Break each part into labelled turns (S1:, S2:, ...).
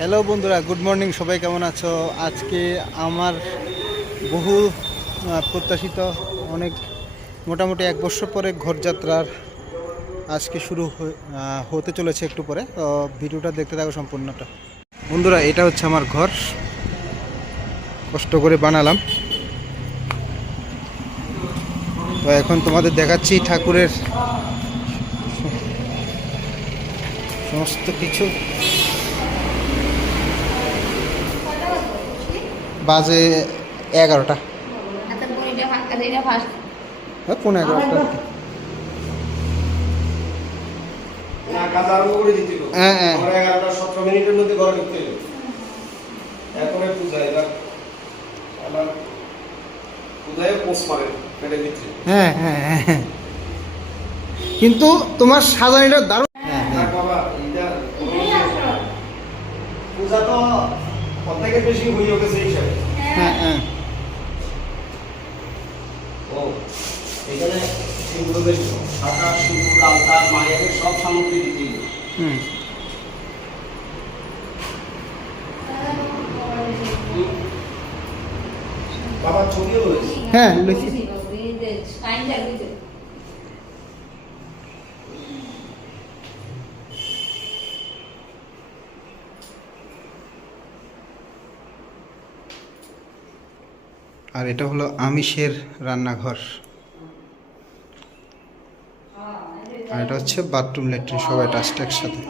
S1: Hello বন্ধুরা good morning সবাই কেমন আছো? আজকে আমার বহু প্রত্যাশিত অনেক, মোটামুটি এক বছর পরে ঘরযাত্রার আজকে শুরু হতে চলেছে একটু পরে, তো ভিডিওটা দেখতে থাকো সম্পূর্ণটা। বন্ধুরা, এটা হচ্ছে আমার ঘর। কষ্ট করে বানালাম। তো এখন তোমাদের দেখাচ্ছি ঠাকুরের সমস্ত কিছু। বাজে এগারোটা
S2: আচ্ছা
S1: হ্যাঁ পনেরো এগারোটা আর কি।
S3: না, কাজ আরম্ভ করে দিছিল।
S1: হ্যাঁ, হ্যাঁ।
S3: আমরা এগারোটা সতেরো মিনিটের মধ্যে ঘরে ঢুকতে এরপরে পূজা, এবার আবার পূজায় পোষ মারে পেটের ভিতরে।
S1: হ্যাঁ হ্যাঁ হ্যাঁ হ্যাঁ। কিন্তু তোমার সাজানিটা দারুণ হ্যাঁ হ্যাঁ
S3: থাক পূজা তো বেশি হয়ে গেছে
S1: হুম হ্যাঁ, আর এটা হলো আমিষের রান্নাঘর। আর এটা হচ্ছে বাথরুম ল্যাট্রিন, সবাই টাচটা একসাথে।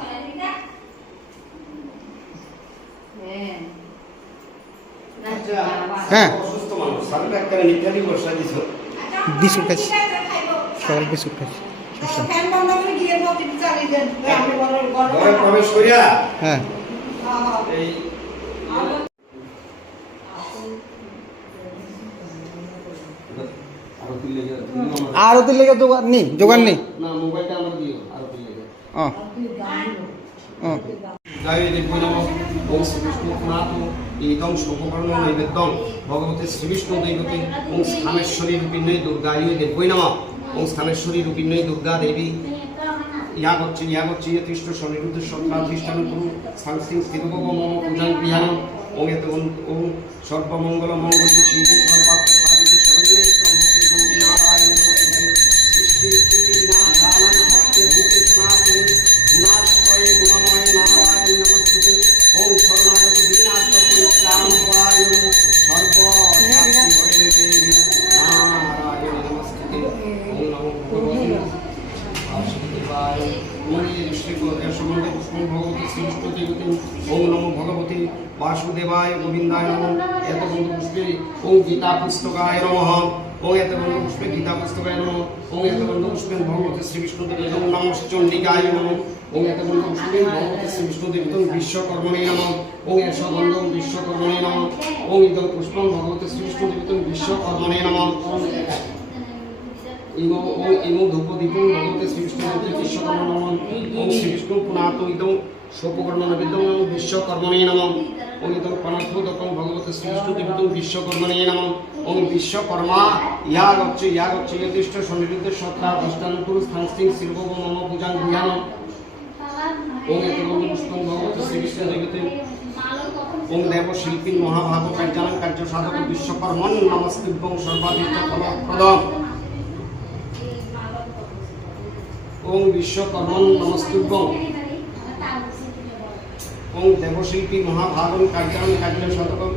S1: হ্যাঁ। হ্যাঁ।
S3: এই আরতি লেগে
S1: দোকান নেই দোকান নেই
S3: না মোবাইলটা আমার দিও আরতি
S1: ও ও
S3: নাথ ইদম শোভকর্ণ নৈবেদ্যম ভগবতী শ্রীবিষ্ণু দৈবতী ওম স্থানেশ্বরী রূপিণ্য দুর্গায় দেবী নম। ওম স্থানেশ্বরী রূপিণ্য দুর্গা দেবী। ইয়া গচ্ছি ইয়া তিষ্ঠ শনিরুদ্ধ সাংসিং স্থিরভব মম পূজান গৃহাণ ওম এত ওম সর্বমঙ্গল মঙ্গল শিব সর্বাত্ম গৌরী বাসুদেবায় গোবিন্দায় নমঃ। এত বন্ধু পুষ্পে ওম গীতা পুস্তকায় নমঃ। ওম এত বন্ধু পুষ্পে গীতা পুস্তকায় নমঃ। ওম এত বন্ধু পুষ্পে ভগবতী শ্রী বিষ্ণু দেবী ওম নমঃ চণ্ডিকায় নমঃ। ওম এত বন্ধু পুষ্পে ভগবতী শ্রী বিষ্ণু দেবী বিশ্বকর্মণে নমঃ। ওম এস বন্ধ বিশ্বকর্মণে নমঃ। ওম ইদম পুষ্পম ভগবতী শ্রী বিষ্ণু দেবী ওম বিশ্বকর্মণে নমঃ। ইমো ইমো ভগবতে শ্রীবিষ্ণু বিশ্বকর্ম নম ওম শ্রীবিষ্ণু পুনাত ইদং সোপকর্ম নবিদং বিশ্বকর্মণে নম ওম ইদং পণাথোদকং ভগবতে শ্রীবিষ্ণু দেবিতং বিশ্বকর্মণে নম ওম বিশ্বকর্মা ইয়া গচ্ছ ইয়া গচ্ছ যতিষ্ঠ সনিরুদ্ধ সত্তা দৃষ্টান কুরু স্থানস্তিং শিল্প মম পূজাং গৃহাণ ওম এত পুষ্পং ভগবতে শ্রীবিষ্ণু দেবিতে ওম দেব শিল্পী মহাভাগ কার্যালয় কার্য সাধক বিশ্বকর্মণ নমস্তিব্যং সর্বাধিষ্ট ফলপ্রদম ওম বিশ্বকর্মণ নমস্তুভ্যং। ওং দেবশিল্পী মহাভাগন কার্যক্রম কার্য শতকম।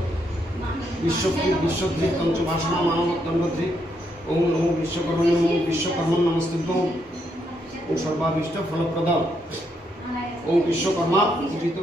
S3: বিশ্ব বিশ্বধৃত পঞ্চভাষণা মানবদণ্ডধৃত ওং নমো বিশ্বকর্মণ নমো বিশ্বকর্মণ নমস্তুভ্যং। ও সর্বাভিষ্ট ফলপ্রদ ওং বিশ্বকর্মা পূজিত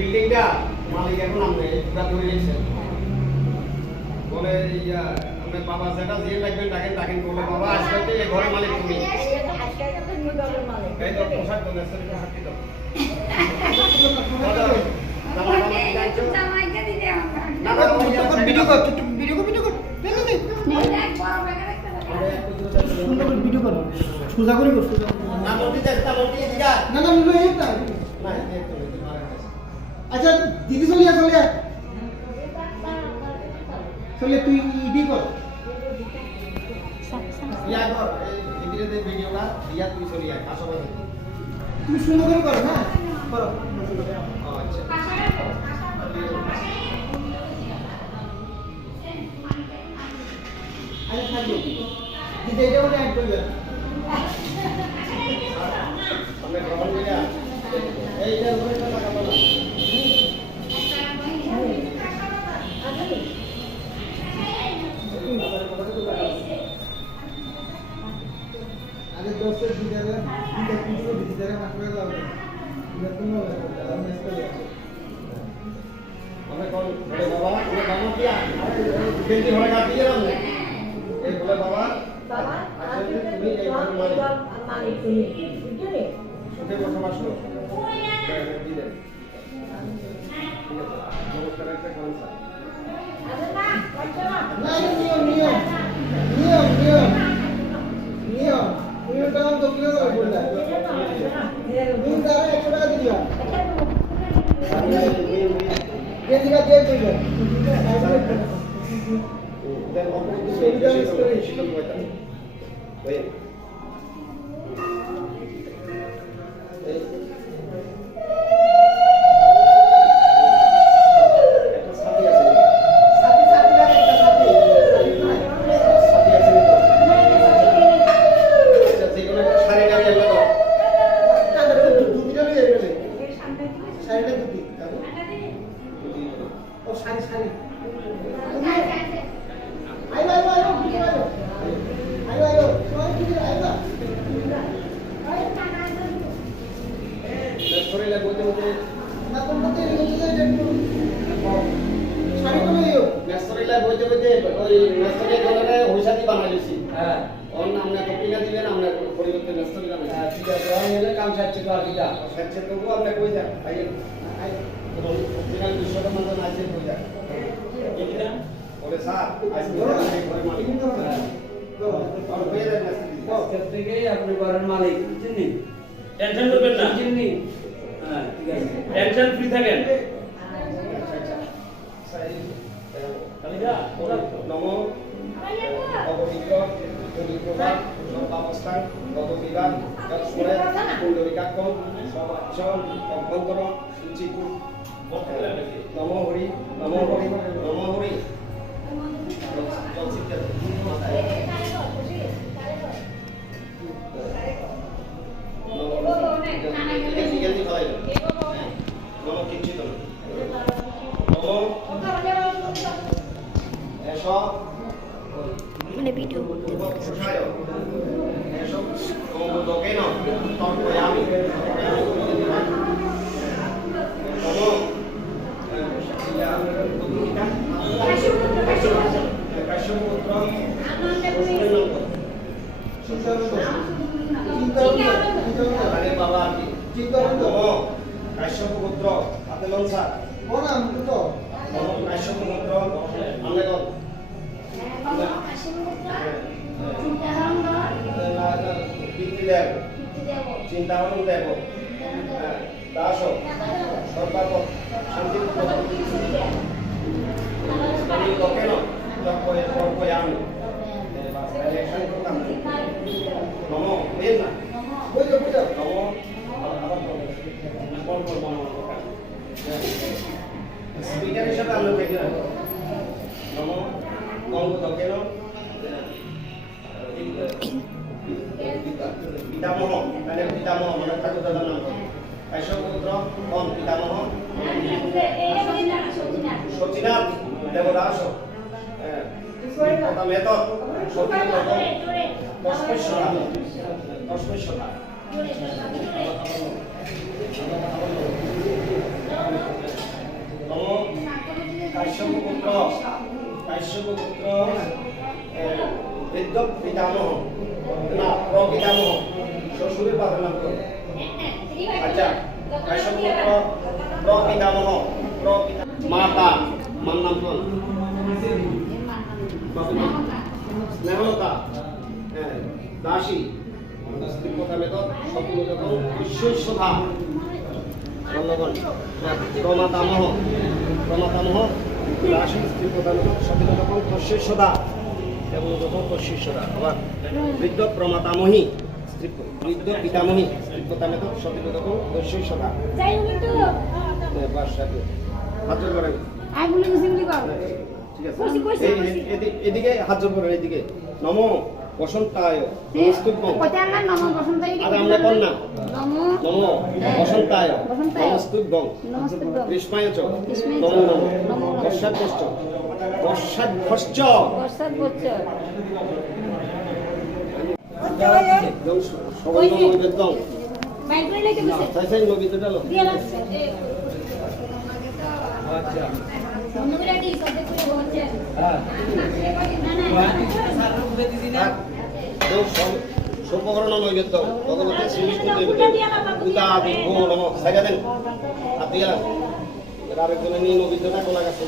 S3: বিল্ডিংটা মালিক এখন এই পুরা ধরে নিয়েছেন বলে ইয়া আমরা বাবা যেটা দিয়ে ডাকবেন ডাকেন ডাকেন বলে বাবা আজকে এই ঘরের মালিক তুমি। এই তো পোশাক তো নেসেসারি পোশাক কি দাদা দাদা দাদা না না
S4: ভিডিও কর ভিডিও কর ভিডিও কর। নে, নে, নে। সুন্দর করে ভিডিও কর। সোজা করে কর সোজা।
S3: না মোটি দেখতা মোটি দিগা
S4: না না না
S3: না তো। গেছে
S4: আচ্ছা দিদি চলিয়া চলিয়া চলে তুই ইডি কর।
S3: ইয়া কর এই ভিডিওতে ভিডিওটা ইয়া তুই চলিয়া আশাবাদী
S4: তুমি সুন্দর করে করো না করো।
S3: আচ্ছা।
S4: আরে থাকবে। দিদি এটা মানে অ্যাড করবে।
S3: আমরা গ্রহণ উপরে
S4: নিয়ম নিয়ম নিয়ম নিয়ম নিয়ম নিয়মটা আমি তো কিলো
S3: গত বিভাগ সময় কুণ্ডলিকাক্ষণ সমাচরণ অভ্যন্তর সূচিকু নম হরি নম হরি নম হরি কিঞ্চিত
S2: মানে ভিডিও করতে
S3: কাশ্যপুত্র
S4: চিন্তা করো চিন্তা করো চিন্তা করো
S3: আরে বাবা আর কি
S4: চিন্তা করো
S3: নম কাশ্যপুত্র হাতে লন স্যার।
S4: ও না আমি তো
S3: কাশ্যপুত্র দেব চিন্তা ভাবনা দেব দাস সর্বাপ শান্তি আমি লোকে না তর্কয়ে তর্কয়ে আমি ইলেকশন করতাম নম বুঝেন না
S4: বুঝো বুঝো
S3: নম আবার কোন কোন নম স্পিকার হিসাবে আমরা দেখি নম পিতামহ মানে পিতামহ মানে ঠাকুর দাদার নাম কি? কাশ্যপপুত্র কোন পিতামহ সচিনাথ দেবদাস হ্যাঁ, সচিন দশমেশ্বরা দশমেশ্বরা নম কাশ্যপপুত্র বৃদ্ধ পিতামহ না প্রপিতামহ শ্বশুরের বাবার নাম আচ্ছা কাশ্যপপুত্র প্রপিতামহ প্রপিতা মাতা মার নাম কোন স্নেহলতা হ্যাঁ, দাসী। বন্ধগণ প্রমাতামহ প্রমাতামহ রাশি স্ত্রী প্রধান শব্দ যখন কশ্যসদা এবং যখন কশ্যসদা আবার বৃদ্ধ প্রমাতামহী স্ত্রী বৃদ্ধ পিতামহী স্ত্রী প্রধান শব্দ যখন কশ্যসদা বাস রাখবে হাত জোর করেন ঠিক আছে।
S2: কইছি, কইছি,
S3: এই-
S2: কইছি।
S3: এদি- এদিকে হাত জোর করেন এদিকে নম। বসন্তায় নমস্তুভ্যং আর আমরা কন্যা। নম। বসন্তায়
S2: বসন্তায়।
S3: নমস্তুভ্যং
S2: নমস্তুভ্যং।
S3: গ্রীষ্মায় চ। নমো নমো।
S2: নমো নমো।
S3: বর্ষাভ্যশ্চ বর্ষাভ্যশ্চ একদম সবাই তো ডালো আচ্ছা একদম সব- সর্বকরণ নৈবেদ্য ভগবতী শ্রীবিষ্ণু নৈবেদ্য উদা সাইডা দেন হাত গেলাম আরেকজনে নিয়ে নৈবেদ্যটা কোলা গাছে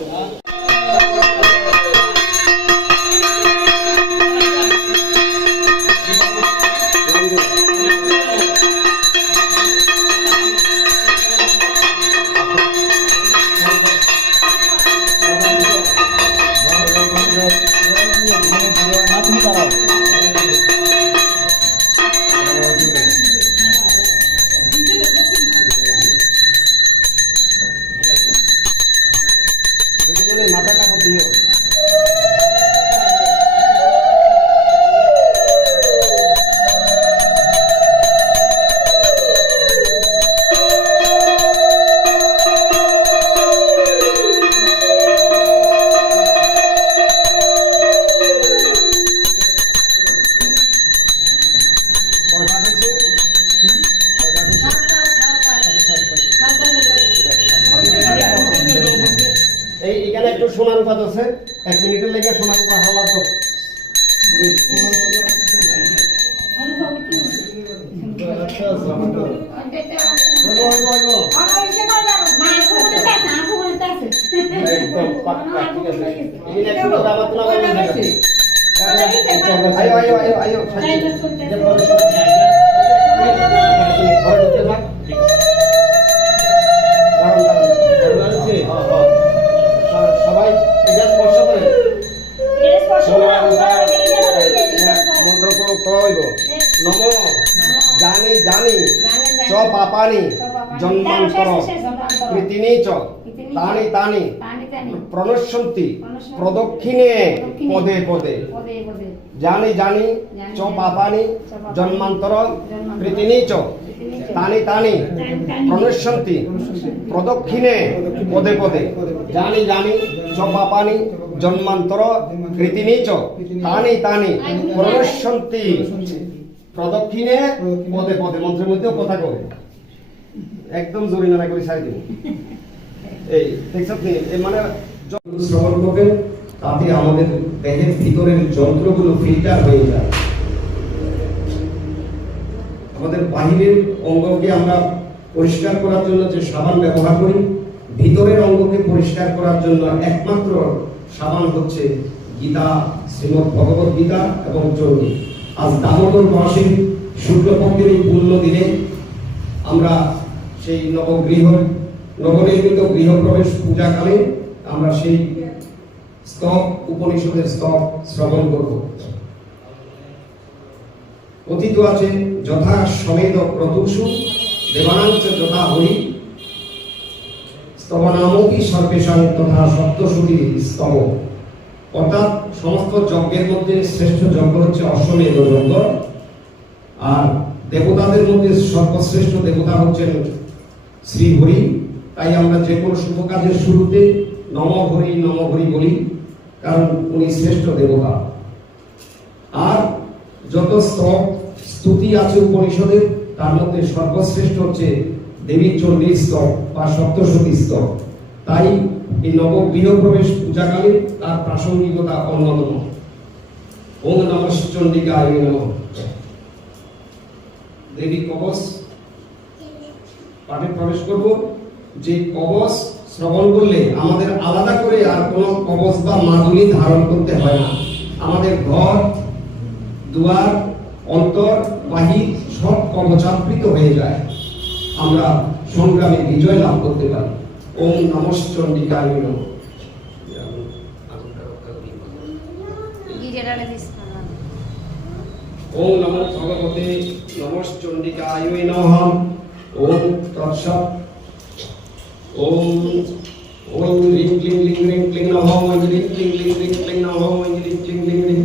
S3: পাপানি জন্মান্তর কৃতিনি চ তানি তানি প্রণশ্যন্তি প্রদক্ষিণে পদে পদে জানি জানি চ পাপানি জন্মান্তর কৃতিনি চ তানি তানি প্রণশ্যন্তি প্রদক্ষিণে পদে পদে জানি জানি চ পাপানি জন্মান্তর কৃতিনি চ তানি তানি প্রণশ্যন্তি প্রদক্ষিণে পদে পদে মন্ত্রের মধ্যেও কথা কবে একদম জরিমানা করে ছাড়ি দিব। এই মানে শ্রবণ করবেন, তাতে আমাদের দেহের ভিতরের যন্ত্রগুলো ফিল্টার হয়ে যায়। আমাদের বাহিরের অঙ্গকে আমরা পরিষ্কার করার জন্য যে সাবান ব্যবহার করি, ভিতরের অঙ্গকে পরিষ্কার করার জন্য একমাত্র সাবান হচ্ছে গীতা, শ্রীমদ ভগবত গীতা এবং চণ্ডী। আজ দামোদর মাসের শুক্লপক্ষের এই পূর্ণ দিনে আমরা সেই নবগৃহ, নবনির্মিত গৃহপ্রবেশ পূজাকালে আমরা সেই স্তব, উপনিষদের স্তব শ্রবণ করব। কথিত আছে, যথা সমেদ ক্রতুষু দেবানাঞ্চ যথা হরি, স্তবনামপি সর্বেশাং তথা সপ্তশতী স্তব। অর্থাৎ সমস্ত যজ্ঞের মধ্যে শ্রেষ্ঠ যজ্ঞ হচ্ছে অশ্বমেধ যজ্ঞ। আর দেবতাদের মধ্যে সর্বশ্রেষ্ঠ দেবতা হচ্ছেন শ্রী হরি তাই আমরা যে কোনো শুভ কাজের শুরুতে নম হরি নম হরি বলি, কারণ উনি শ্রেষ্ঠ দেবতা। আর যত স্তব, স্তুতি আছে উপনিষদের তার মধ্যে সর্বশ্রেষ্ঠ হচ্ছে দেবী চণ্ডীর স্তব বা সপ্তশতী স্তব। তাই এই নবগৃহ প্রবেশ পূজাকালে তার প্রাসঙ্গিকতা অন্যতম। ওম নম চণ্ডিকায় নমঃ। দেবী কবচ পাঠে প্রবেশ করব। যে কবচ শ্রবণ করলে আমাদের আলাদা করে আর কোনো কবচ বা মাদুলি ধারণ করতে হয় না। আমাদের ঘর, দুয়ার, অন্তর বাহির সব কবচাবৃত হয়ে যায়। আমরা সংগ্রামে বিজয় লাভ করতে পারি। ওম নমঃ চণ্ডিকায় নমঃ ওম নমো ভগবতে নমঃ চণ্ডিকায় নমঃ ওম তৎসৎ ওম ওম লিং লিং লিং লিং লিং নমঃ ওম লিং লিং লিং লিং লিং নমঃ ওম লিং লিং লিং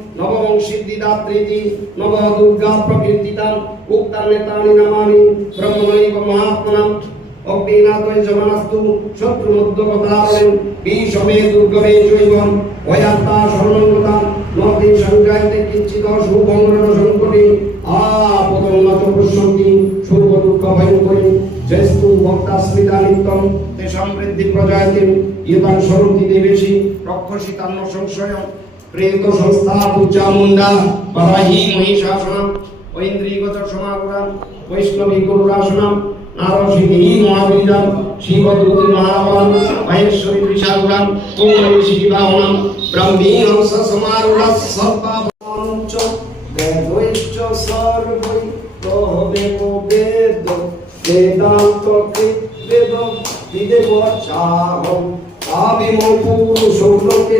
S3: নবমং সিদ্ধিদাত্রীতি নব দুর্গা প্রকীর্তিতাম উক্তানি তানি নামানি ব্রহ্মণৈব মহাত্মনাম অগ্নিনাথৈ জমানাস্তু শত্রুমুদ্যকতারণেন বিষমে দুর্গমে চৈবম অয়াত্তা শরণঙ্গতাম নদী সংজায়তে কিঞ্চিত শুভঙ্গরণ সংকটে আপদং নত পশ্যন্তি সর্ব দুঃখ ভয়ঙ্করী জয়স্তু ভক্তাস্মিতা নিত্যম তেষাং বৃদ্ধি প্রজায়তে ইতাং সরন্তি দেবেশি রক্ষসিতান্ন সংশয়ম প্রেত সংস্থা চামুন্ডা বারাহি মহিষাসনম ঐন্দ্রিগত সমাগুরাম বৈষ্ণবী গরুরাসনম নারসিংহী মহাবীরাম শিবদূতি মহাবলাম মহেশ্বরী ত্রিশালুরাম কুমারী শিবাহনম ব্রহ্মী হংস সমারুঢ় সর্বাবঞ্চ বেদৈশ্চ সর্বৈ প্রহবেব বেদ বেদ পুরুষ লোকে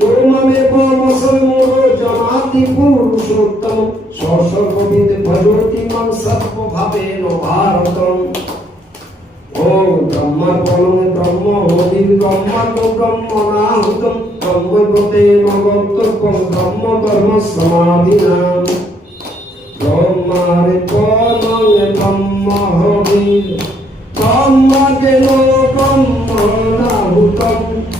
S3: পুরুষোত্তম যোমমে পরমসমূঢ় জনাতি পুরুষোত্তম সসর্ববিদ ভজতি মাং সর্বভাবেন ভারতম। ওম ব্রহ্মপরম ব্রহ্ম হরি ব্রহ্মাত ব্রহ্মণাহুতম ব্রহ্মগতে নগন্তব্যম ব্রহ্ম কর্ম সমাধিনাম। ব্রহ্মারে পরম ব্রহ্ম হরি ব্রহ্মকে নো ব্রহ্মণাহুতম ব্রহ্ম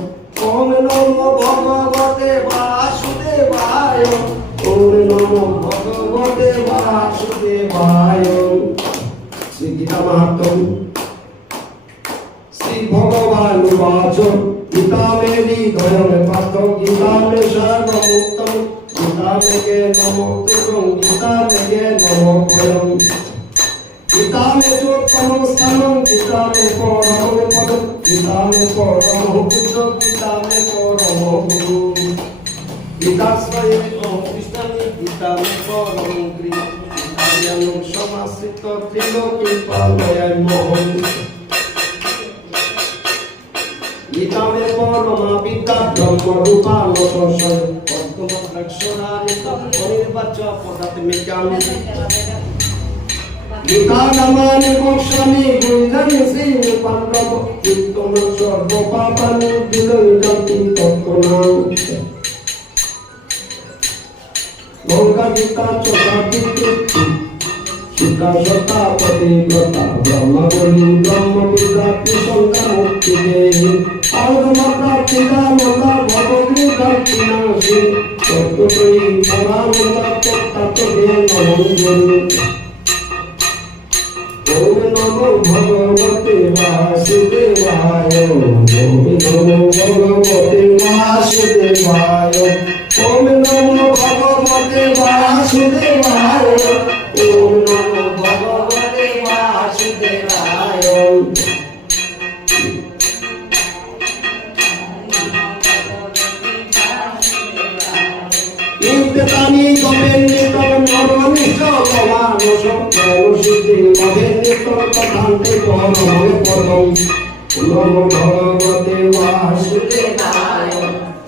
S3: ওম নমো ভগবতে বাসুদেবায় ওম নমো ভগবতে বাসুদেবায় শ্রী গীতা মাহাত্ম শ্রী ভগবান বাচ গীতা মে হৃদয় পাঠ গীতা মে সর্বমুক্তম গীতা মে গে নম গীতা মে গে নম পরম গীতা মে চোত্তম স্থানম গীতা মে পরম পদম গীতা মে পরম বুদ্ধ গীতা মে পরম গুরু গীতা স্বয়ে কৃষ্ণানি গীতা মে পরম গৃহ গীতায়ানম সমাসিত ত্রিলোকি পালয়ায় মোহন গীতামে পরমা বিদ্যা ব্রহ্ম রূপা লোকসয় বর্তমানক্ষরানিত পরিবাচ পদাত্মিকাম গীতা নামানি বংশামি গুঞ্জনি শ্রী পাণ্ডব, কীর্তন সর্ব পাপানি বিলঞ্জন্তি তৎপনাম গঙ্গা গীতা চোখাপিতি সীতা সতা পতিব্রতা ব্রহ্মবলি ব্রহ্মবিদ্যা ত্রিসংখ্যা মুক্তি দেহি আলমাতা চিদা মতা ভগবী দক্ষিণাসি পরামতা তত্ত্বাত হে নমঞ্জরি ওম নমো ভগবতে বাসুদেবায় নমো ভগবতে বাসুদেবায় ওম নমো ভগবতে বাসুদেবায় ওম নমো ভগবতে মনুষিতে মহের নিতর তথান্তে পরমে পরম নমো ভগবতে বাসুদেবায়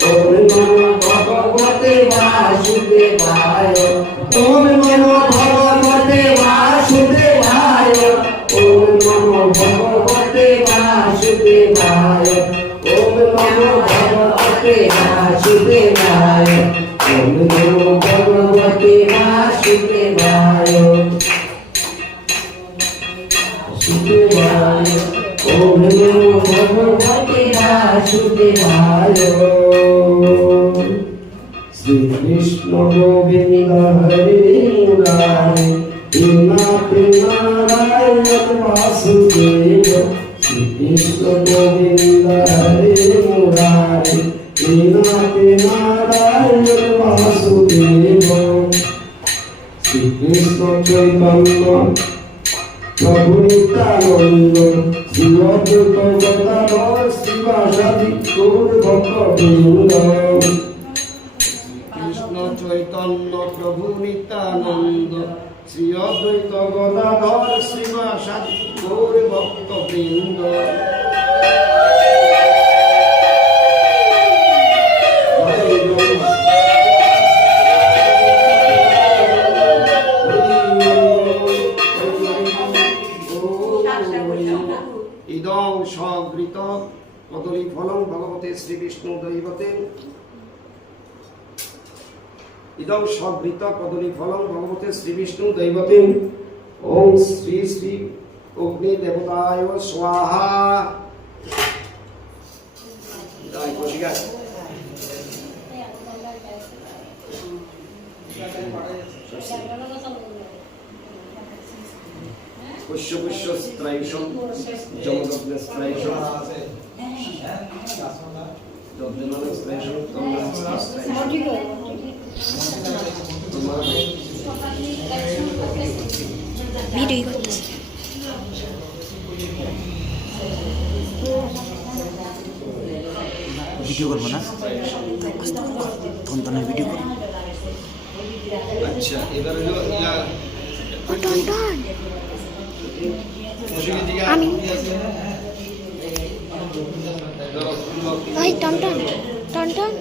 S3: ওম নমো ভগবতে বাসুদেবায় ওম নমো কৃষ্ণ চৈতন্য প্রভু নিত্যানন্দ শ্রী অদ্বৈত গদাধর শিবাসাদি গৌর ভক্ত বৃন্দ কৃষ্ণ চৈতন্য প্রভু নিত্যানন্দ শ্রী অদ্বৈত গদাধর শিবাসাদি গৌর ভক্ত বৃন্দ ফলং ভগবতে শ্রী বিষ্ণু দৈবতে ইদং সগৃত কদলী ফলং ভগবতে শ্রী বিষ্ণু দৈবতে ওম শ্রী শ্রী অগ্নি দেবতায় স্বাহা পুষ্য পুষ্য স্ত্রাইষম যমদগ্ন স্ত্রাইষম
S2: ভিডিও করতেছে
S5: ভিডিও করব না? তন্তনের ভিডিও করব।
S3: আচ্ছা এবার হলো
S2: আমি। ওই টনটন টনটন।